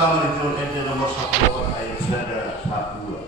bersama-sama di Timothy nomor 1 ayat 1.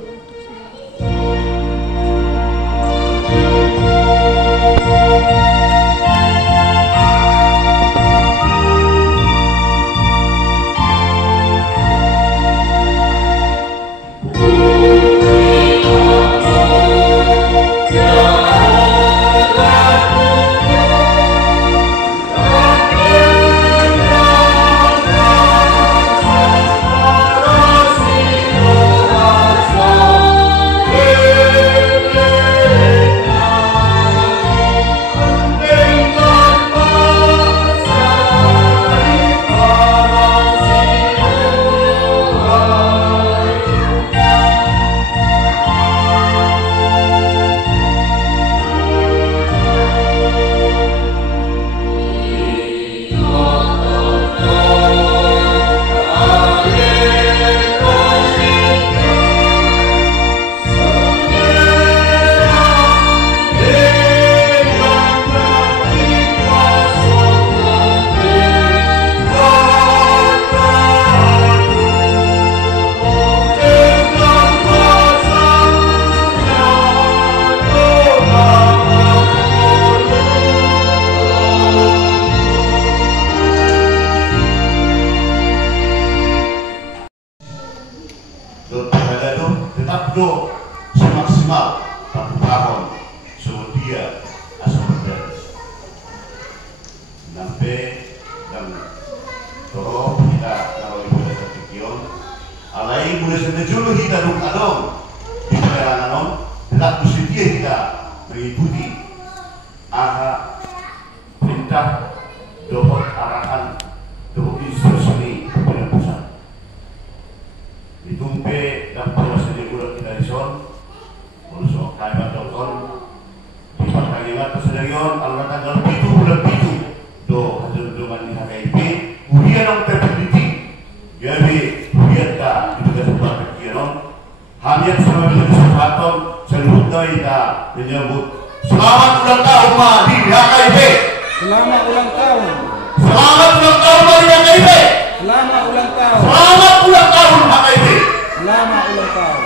Tetap do semaksimal 1 tahun semudia asal beres sampai dan toro kita kalau ibu ada pikiran alai boleh sedejulu kita dong adong di perjalanan tetap bersedia kita mengikuti perintah dohot arahan dohot instruksi kepada pusat ditumpe dan proses ulat kita dison unsur kaibat dokon di pertandingan kesediaan kalau tanggal 7 bulan 7 do hasil doman di HKIP ujian yang terpeneliti jadi ujian tak juga sebuah pikiran hanya sama dengan kesempatan seluruh kita menyebut selamat ulang tahun Ma di HKIP selamat ulang tahun selamat ulang tahun Ma di HKIP selamat ulang tahun selamat ulang tahun HKIP selamat ulang tahun.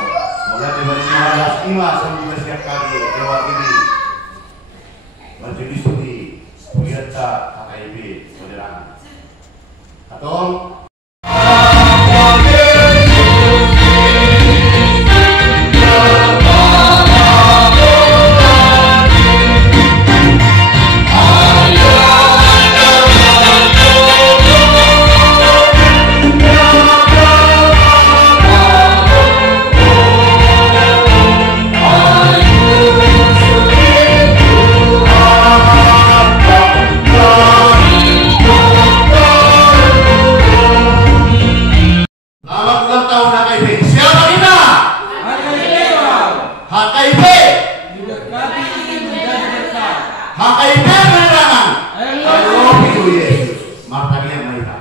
Semoga dengan 15 Ima sampai setiap kali lewat ini majelis ini Buyata HKIP Saudara atau HKIP penerangan. Ayo Yesus, martabat mereka.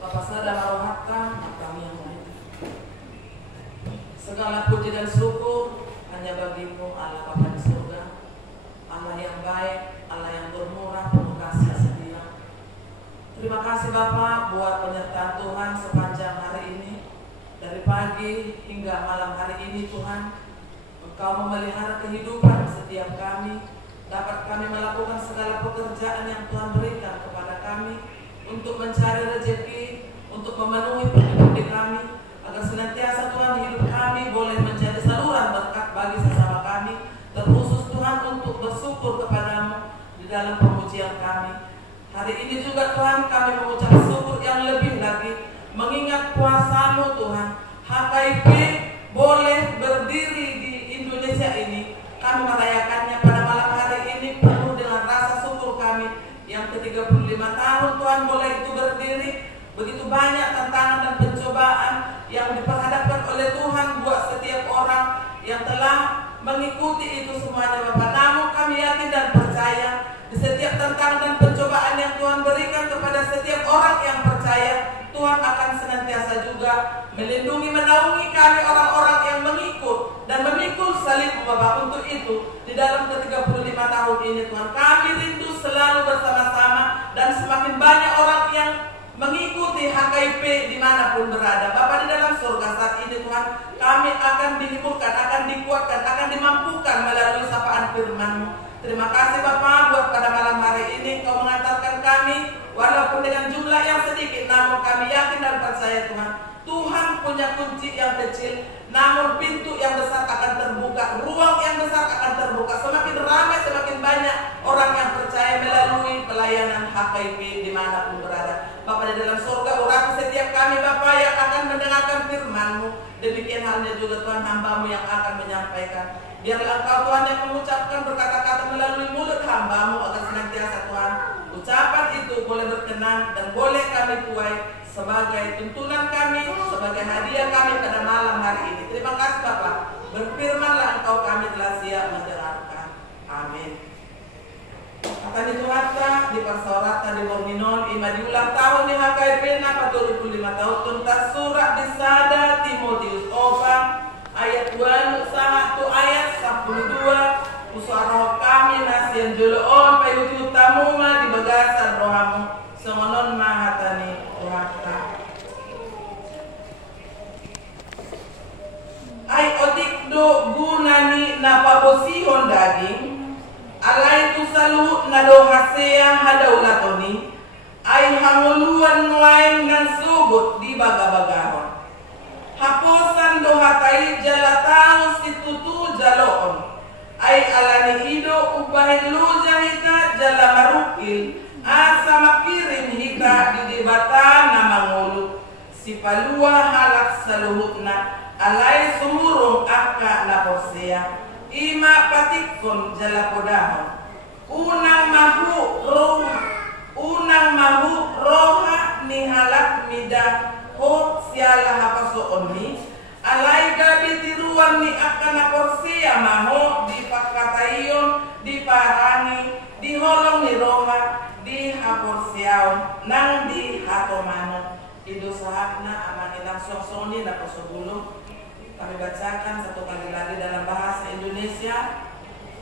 Bapak Sada Marohaka, kami yang lain. Segala puji dan syukur hanya bagimu Allah Bapa di surga, Allah yang baik, Allah yang bermurah, penuh kasih setia. Terima kasih Bapak buat penyertaan Tuhan sepanjang hari ini. Dari pagi hingga malam hari ini Tuhan, Engkau memelihara kehidupan setiap kami. Dapat kami melakukan segala pekerjaan yang Tuhan berikan kepada kami untuk mencari rezeki, untuk memenuhi kehidupan kami, agar senantiasa Tuhan hidup kami boleh menjadi saluran berkat bagi sesama kami. Terkhusus Tuhan untuk bersyukur kepadamu di dalam pemujian kami. Hari ini juga Tuhan kami mengucap syukur yang lebih lagi mengingat kuasa-Mu Tuhan. HKIP boleh berdiri di Indonesia ini. Kami merayakannya pada malam hari ini penuh dengan rasa syukur kami. Yang ke-35 tahun Tuhan boleh itu berdiri. Begitu banyak tantangan dan pencobaan yang diperhadapkan oleh Tuhan buat setiap orang yang telah mengikuti itu semuanya Bapak. Namun kami yakin dan percaya di setiap tantangan dan pencobaan yang Tuhan berikan kepada setiap orang yang percaya, Tuhan akan senantiasa juga melindungi, menaungi kami orang-orang yang mengikut dan memikul salib Bapak. Untuk itu di di dalam ke-35 tahun ini Tuhan. Kami rindu selalu bersama-sama dan semakin banyak orang yang mengikuti HKIP dimanapun berada. Bapa di dalam surga, saat ini Tuhan, kami akan dihiburkan, akan dikuatkan, akan dimampukan melalui sapaan firman-Mu. Terima kasih Bapa buat pada malam hari ini Kau mengantarkan kami, walaupun dengan jumlah yang sedikit, namun kami yakin dan percaya Tuhan, Tuhan punya kunci yang kecil, namun pintu yang besar akan terbuka, ruang yang besar akan terbuka. Semakin ramai, semakin banyak orang yang percaya melalui pelayanan HKIP dimanapun berada. Bapa di dalam surga, urapi setiap kami Bapa yang akan mendengarkan firman-Mu. Demikian halnya juga Tuhan, hamba-Mu yang akan menyampaikan. Biarlah Engkau Tuhan yang mengucapkan berkata-kata melalui mulut hamba-Mu, agar senantiasa Tuhan ucapan itu boleh berkenan dan boleh kami tuai sebagai tuntunan kami, sebagai hadiah kami pada malam hari ini. Terima kasih Bapa. Berfirmanlah Engkau, kami telah siap mendengarkan. Amin. Akan dituhatkan di persoratan di Borminon, ima diulang tahun di HKIP na 45 tahun tuntas surat di Sada Timotius Ova ayat 2 1 ayat 12 usaha kami nasian joloon payuti utamuma di bagasan rohamu songonon mahatani tuhata ay otik do gunani napabosihon daging alay tu salu nado hasea hadaulatoni ay hanguluan nuain nan sugut di baga-bagahon haposan dohatai jalatau situtu jaloon ay alani ido ubahin luja hita jala marukil asa makirim hita di debata na mangulu si palua halak saluhutna alay sumurong akka na porsea ima patikon jala podahon unang mahu roha ni halak mida ho siala hapaso onni alai gabi tiruan ni akana porsia maho di pakatayon di parani di holong ni roha di haporsiaon nang di hatomano ido sahakna amang ilang songsoni na pasobulong. Kami bacakan satu kali lagi dalam bahasa Indonesia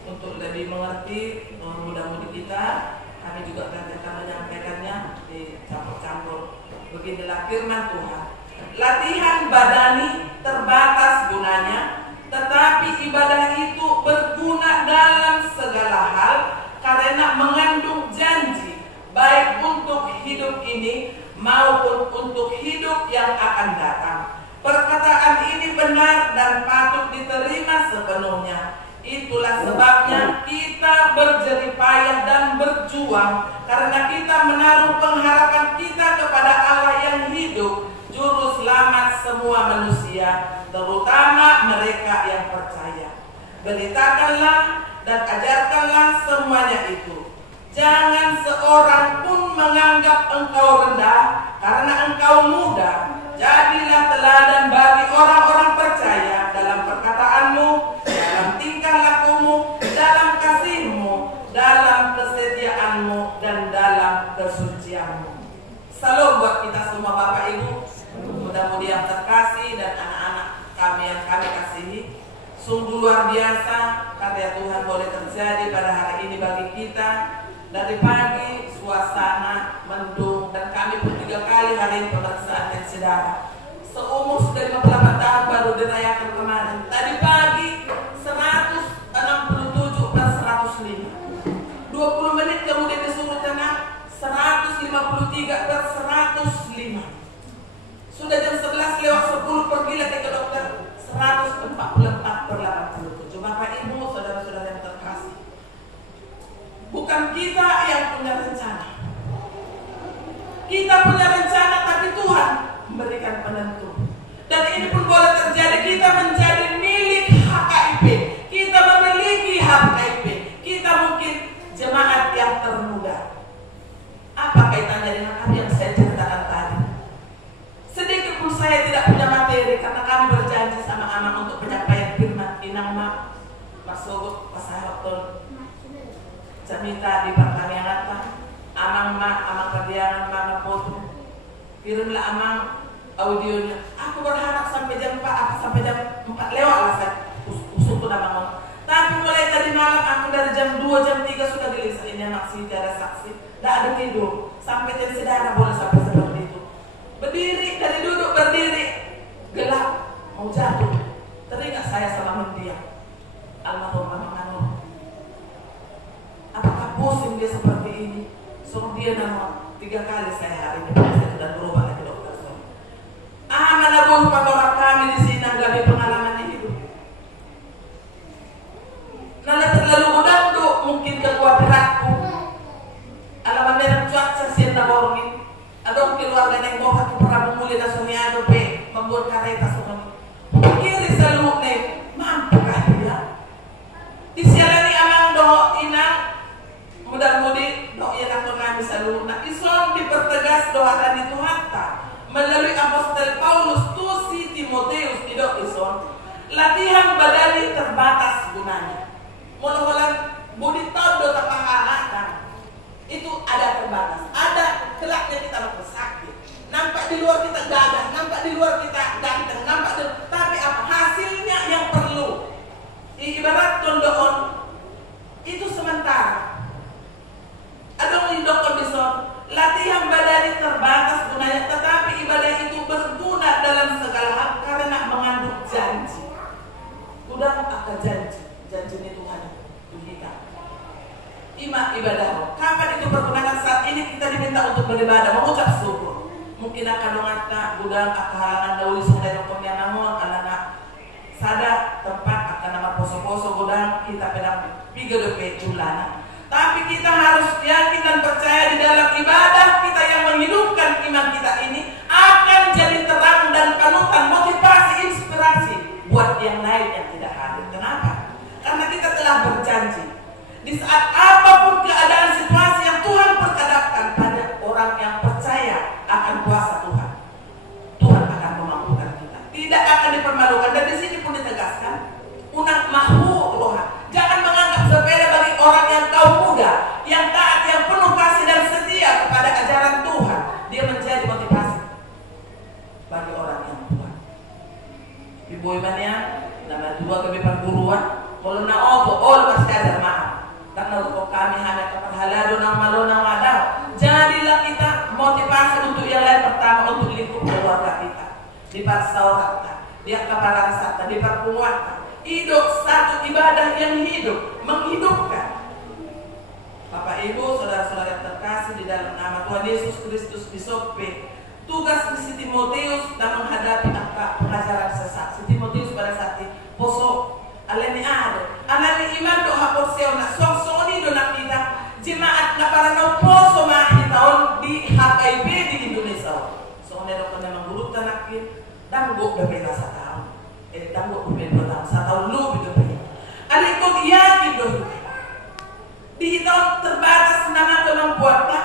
untuk lebih mengerti mudah-mudi kita. Kami juga akan menyampaikannya di campur-campur. Beginilah firman Tuhan. Latihan badani terbatas gunanya, tetapi ibadah itu berguna dalam segala hal karena mengandung janji, baik untuk hidup ini maupun untuk hidup yang akan datang. Perkataan ini benar dan patut diterima sepenuhnya. Itulah sebabnya kita berjerih payah dan berjuang, karena kita menaruh pengharapan kita kepada Allah yang hidup, juru selamat semua manusia, terutama mereka yang percaya. Beritakanlah dan ajarkanlah semuanya itu. Jangan seorang pun menganggap engkau rendah karena engkau muda. Jadilah teladan bagi orang-orang percaya dalam perkataanmu, dalam tingkah lakumu, dalam kasihmu, dalam kesetiaanmu, dan dalam kesucianmu. Salam buat kita semua Bapak Ibu, mudah-mudahan yang terkasih dan anak-anak kami yang kami kasihi. Sungguh luar biasa karya Tuhan boleh terjadi pada hari ini bagi kita. Dari pagi suasana mendung dan kami pun 3 kali hari ini pemeriksaan tensi darah. Seumur sudah 58 tahun baru dirayakan kemarin. Tadi pagi 167/105. 20 menit kemudian disuruh tenang 153/105. Sudah jam 11:10 pergilah ke dokter 144/87. Bapak Ibu, saudara-saudara yang terkasih, bukan kita yang punya rencana. Kita punya rencana, tapi Tuhan memberikan penentu. Dan ini pun boleh terjadi. Kita menjadi milik HKIP. Kita memiliki HKIP. Kita mungkin jemaat yang termuda. Apa kaitannya dengan apa yang saya ceritakan tadi? Sedikit pun saya tidak punya materi karena kami berjanji sama Amang untuk penyampaian firman Inang Mak Masuk Pasahapton Jamita di Pangkalianata, Amang Kadiangan, Mama Foto. Kirimlah Amang audionya. Aku berharap sampai jam 4 lah saya usuk tuh nama. Tapi Tapi mulai tadi malam aku dari jam 2, jam 3 sudah gelisah. Ini masih tidak ada saksi, tidak ada tidur. Sampai tensi darah boleh sampai seperti itu. Berdiri, dari duduk berdiri, gelap, mau jatuh. Teringat saya sama mendiam. Almarhum Mama Kanur. Apakah pusing dia seperti ini? So dia nama 3 kali saya hari ini dan berubah lagi dokter. Manabuh orang kami di sini nanggapi pengalaman hidup. Nala terlalu udang tuh mungkin kekhawatiranku. Alaman merah cuaca siang taborni. Ada keluarga yang bawa ke para pemuli dan sumiado pe membuat kareta semua. Pikir selalu nih mampu kah dia? Disialani amang do inang mudah-mudi do yang aku nami selalu. Nah ison dipertegas doa tadi Tuhan tak. Melalui Apostol Paulus tusi Timoteus tidak ison latihan badani terbatas gunanya. Mula-mula budi tahu do tapahalakan itu ada terbatas. Ada kelaknya kita bakal sakit. Nampak di luar kita gagah, nampak di luar kita ganteng, nampak di, tapi apa hasilnya yang perlu. Ibarat tondoon itu sementara. Ada indokon bison latihan badani terbatas gunanya, tetapi ibadah itu berguna dalam segala hal karena mengandung janji. Udah akan janjinya Tuhan kita. Ibadah. Kapan itu pergunakan? Saat ini kita diminta untuk beribadah, mengucap syukur. Mungkin akan mengata gudang halangan dauli sungai dokon yang namun anak sada tempat akan nama poso-poso gudang kita pedang 3 bulan. Tapi kita harus yakin dan percaya di dalam ibadah kita yang menghidupkan iman kita ini akan jadi terang dan panutan, motivasi, inspirasi buat yang lain yang tidak hadir. Kenapa? Karena kita telah berjanji di saat apapun keadaan situasi yang Tuhan perhadapkan pada orang yang percaya akan kuasa Tuhan, Tuhan akan memampukan kita, tidak akan dipermalukan. Dan di sini pun ditegaskan unak mahu roha. Jangan menganggap sepele bagi orang yang kaum muda, yang taat, yang penuh kasih dan setia kepada ajaran Tuhan. Dia menjadi motivasi bagi orang yang tua. Ibu imannya, nama 2 kami perguruan, kalau na opo, pasti ajar mahal. Karena untuk kami hanya keperhalado ng malonang wadaw. Jadilah kita motivasi untuk yang lain, pertama untuk lingkup keluarga kita. Di parsaurat, di kaparasata, di perkuatan. Hidup satu ibadah yang hidup, menghidupkan. Bapak Ibu, saudara-saudara yang terkasih di dalam nama Tuhan Yesus Kristus bisope, tugas si Timoteus dalam menghadapi apa pengajaran sesat. Si Timoteus pada saat itu poso alani iman do haporseo na song-songi do nakita jemaat na para no poso mahitaon di HKIP di Indonesia. So do ko na manggurut tanakin danggo bebeda sa tao. Danggo bebeda tao sa tao lubi do. Alin ko yakin do. Dihitaw terbatas nama ko membuatnya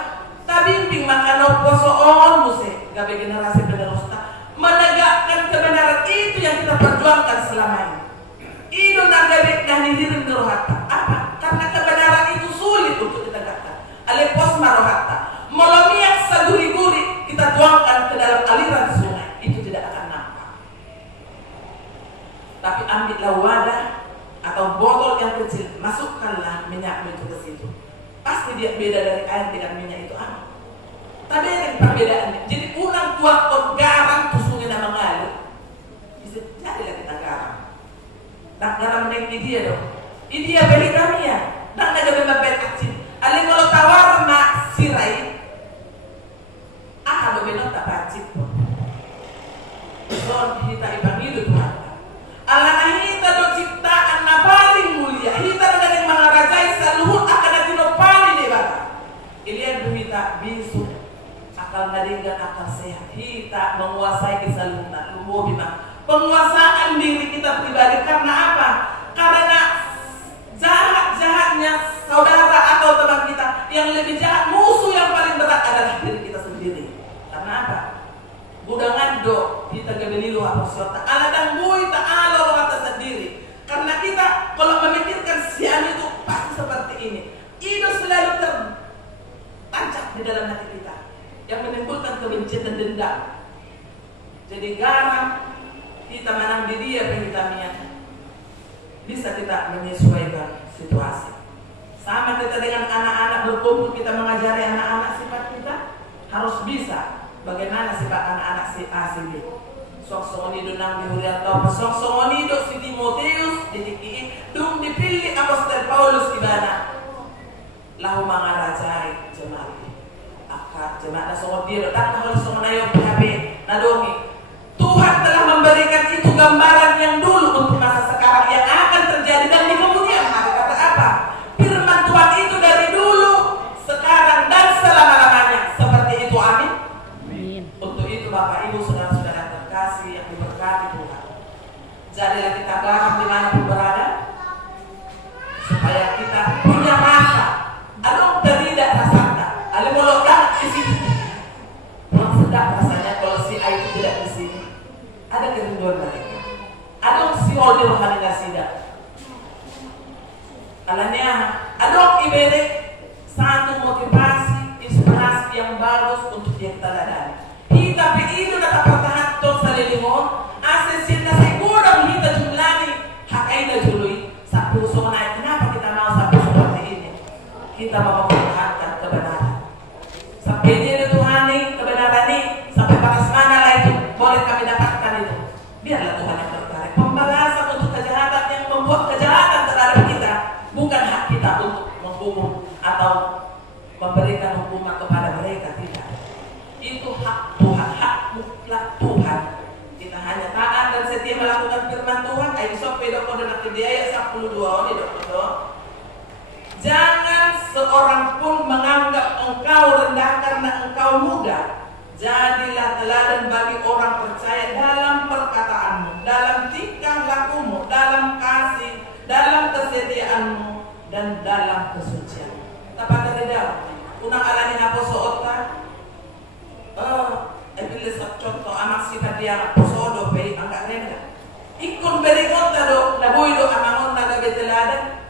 tabimbing makano poso on muse gabe generasi penerusnya menegakkan kebenaran itu yang kita perjuangkan selama ini. Itu nagabe dan dihirim rohata. Apa? Karena kebenaran itu sulit untuk ditegakkan. Alepos marohata. Melamiak saguri-guri kita tuangkan ke dalam aliran sungai, itu tidak akan nampak. Tapi ambillah wadah atau botol yang kecil, masukkanlah minyak itu ke situ. Pasti dia beda dari air dengan minyak itu apa? Tapi ada perbedaannya. Jadi unang tuang garam tusungin nama ngalir. Bisa jadilah kita garam. Tak garam dengan dia dong. Dia beli kami ya. Tak ada bebek kecil. Alih kalau tawar nak sirai. Ada benar tak pacik. Son kita ibang hidup Tuhan. Alana hita do ciptaan na paling mulia. Hita na galing mga rajay sa luhut akan natino paling ibata. Ilian hita bisu akal naringgan akal sehat. Hita menguasai kesalungan lumobina. Penguasaan diri kita pribadi karena apa? Karena jahat-jahatnya saudara atau teman kita yang lebih jahat, musuh yang paling berat adalah diri kita sendiri. Karena apa? Budangan do kita gebelilu aposota. Aladang bui ta'ala rata sendiri. Karena kita kalau memikirkan sian itu pasti seperti ini. Itu selalu tertancap di dalam hati kita yang menimbulkan kebencian dan dendam. Jadi garam kita menang di dia penghitamnya. bisa kita menyesuaikan situasi. Sama kita dengan anak-anak berkumpul, kita mengajari anak-anak sifat kita harus bisa bagaimana sifat anak-anak si A si B. Sok-sokoni dunang dihurian tau, sok-sokoni do si Timoteus didiki, dung dipilih apostol Paulus ibana. Lahu mangarajai jemaat. Akar jemaat na sokon diro, tak nakal sokon na yung PHB nadongi. Tuhan telah memberikan itu gambaran yang dulu untuk masa sekarang yang akan terjadi dan di kemudian hari. Kata apa? Firman Tuhan itu dari dulu, sekarang dan selama-lamanya. Seperti itu, amin. Amin. Untuk itu Bapak Ibu saudara-saudara terkasih yang diberkati Tuhan, jadilah kita garam dimanapun berada, supaya kita punya rasa. Alung tidak rasanya, alung molokkan di sini. Kurang sedap rasanya kalau si A itu tidak di sini. Ada kerinduan mereka. Alung si Odi rohani nasidah. Alanya, alung ibere satu motivasi, inspirasi yang bagus untuk dia teladani. Kita begitu dapat pertahan terus salilingon, asesin na siguro kita jumlani hakai na jului sa puso na. Kenapa kita mau sampai seperti ini? Kita mau mempertahankan kebenaran. Sampai dia Tuhan nih kebenaran nih, sampai batas mana lah itu boleh kami dapatkan itu. Biarlah Tuhan yang berkarya. Pembalasan untuk kejahatan yang membuat kejahatan terhadap kita, bukan hak kita untuk menghukum atau memberikan hukuman kepada mereka, tidak. Itu hak Tuhan, hak mutlak Tuhan. Kita hanya taat dan setia melakukan firman Tuhan. Ayo sok pedok kode nak dia ayat 12 ini dok. Jangan seorang pun menganggap engkau rendah karena engkau muda. Jadilah teladan bagi orang percaya dalam perkataanmu, dalam tingkah lakumu, dalam kasih, dalam kesetiaanmu, dan dalam kesucian. Tapat dari dalam. Unang alani na po suot ka. Bilis sa contoh anak sifat dia posodo pay angka renda. Ikon berikut tado nabuy do amangon nagabe teladan.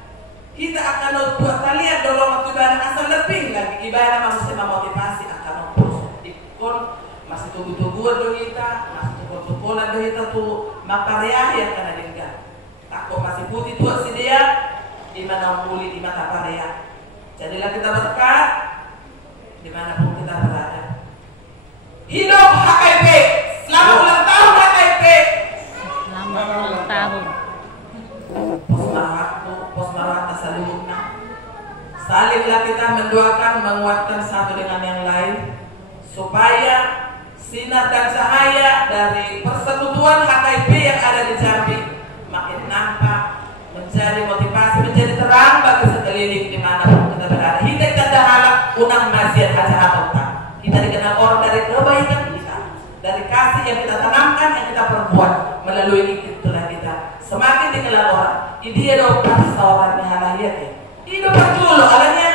Kita akan buat kalian dorong waktu ibadah asal lebih lagi ibadah masih memotivasi akan terus ikon masih tunggu-tungguan do kita masih tunggu-tungguan do kita tuh makarya yang kena dinggal. Takut masih putih tuh si dia di mana muli di mata karya. Jadilah kita berkat dimanapun kita berada. Hidup HKIP, selamat ulang tahun HKIP. Selamat ulang tahun. Posmarata salibukna. Saliblah kita mendoakan, menguatkan satu dengan yang lain, supaya sinar dan cahaya dari persekutuan HKIP yang ada di Jambi makin nampak, menjadi motivasi, menjadi terang bagi sekeliling dimanapun kita berada. Kita tidak halak unang masih aja atau tak. Kita dikenal orang dari kebaikan kita, dari kasih yang kita tanamkan, yang kita perbuat melalui itulah kita. Semakin dikenal orang, dia dapat seorang yang halahnya. Itu berjulu, alanya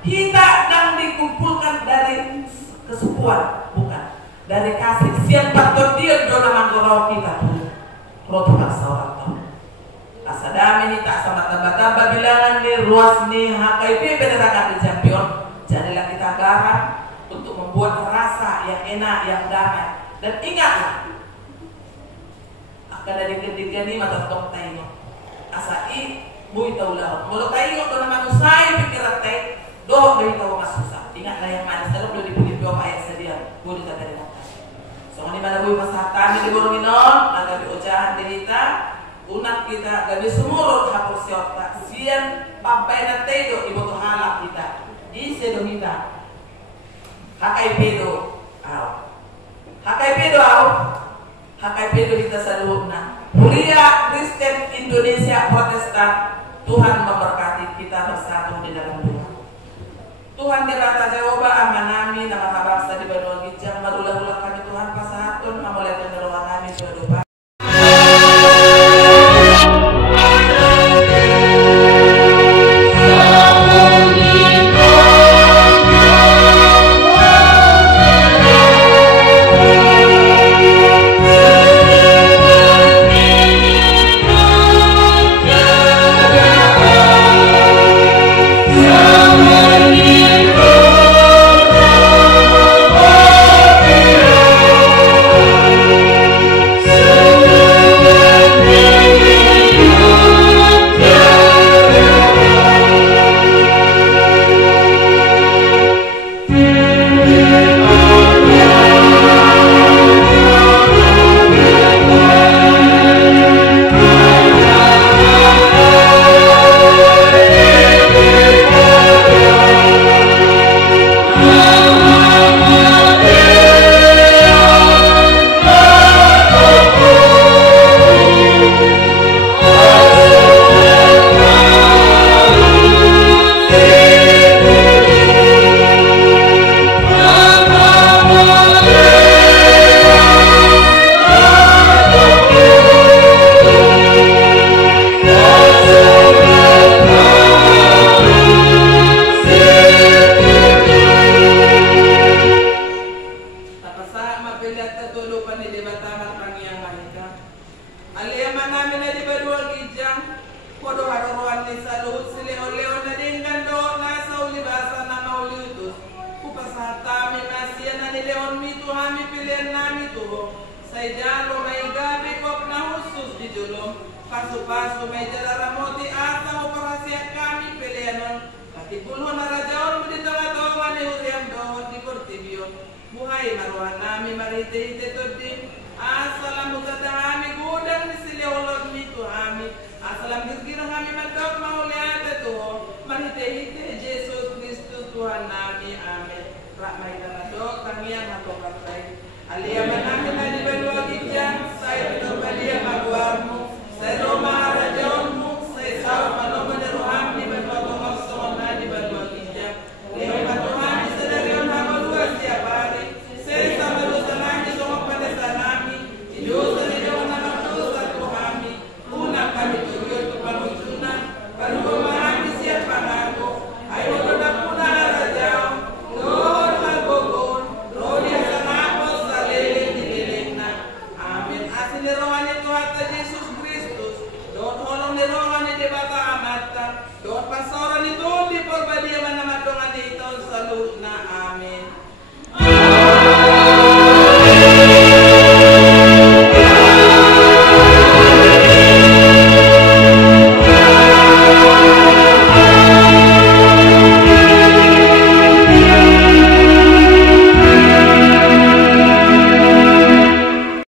kita yang dikumpulkan dari kesukuan, bukan dari kasih. Sian patut dia dona manggoro kita tuh, rotukan seorang tuh. Asadami kita sama tambah-tambah bilangan nih, ruas nih, HKIP penerangan di champion. Jadilah kita garam untuk membuat rasa yang enak, yang damai. Dan ingatlah, akan ada digani mata tong tayo. Asai buy taulah. Mulut tayo to naman usay pikiran tayo. Do gay tawo masusa. Ingatlah yang manis dalam belum dibuli dua ayat sedia. Boleh tak dari mata. So ni mana buy masahatan di burung inon, nagabi ujahan dirita. Unak kita gabi sumurut hapus siota. Sian pabay na tayo ibo to halak kita. Di sedomita. HKIP do. HKIP do HKIP do kita sa loob na. Huria Kristen Indonesia Protestan, Tuhan memberkati kita bersatu di dalam Tuhan. Tuhan dirata jawaban amanami na makabangsa di Banua Gijang marulah-ulah kami Tuhan pasatun mamulai peneruan kami berdoa. leon mi Tuhan mi pilihan nami Tuhan. Saya jalo may gabi kop na husus di julong. Paso-paso may jalaramoti asa mo para siya kami pilihanon. Katipulho na rajaon mo dito nga doon ni Uriam doon di Portibio. Buhay maruhan nami marite-ite to din. Asalam mo sa dami gudang ni Sileolog mi Tuhan mi. Asalam gisgirang kami magdok mauliate to. Marite-ite Jesus Kristus Tuhan nami. Amen. Ramay na dok kami ang matokatay. Aliyaman namin na di baluagin dyan, sa'yo pinagbalia magwar mo, sa Roma arajon mo, sa isaw manoman na ruham, di baluagin mo, na di baluagin dyan. Leon matuhan, sa dariyon hamaluan siya pare, sa isa malusalan, di sumapala sa namin, ilusan niyo na maglusa tuhami, unang kami tuyot, panusunan, panugumahan siya pangako, ay ulo na po na arajaw, Lord hagogon, Lord yasanapos, nirohan ni Tuhan Yesus Kristus, doon holong nirohan ni Debata Amata, doon pasoran ni Tuhan di porbadia man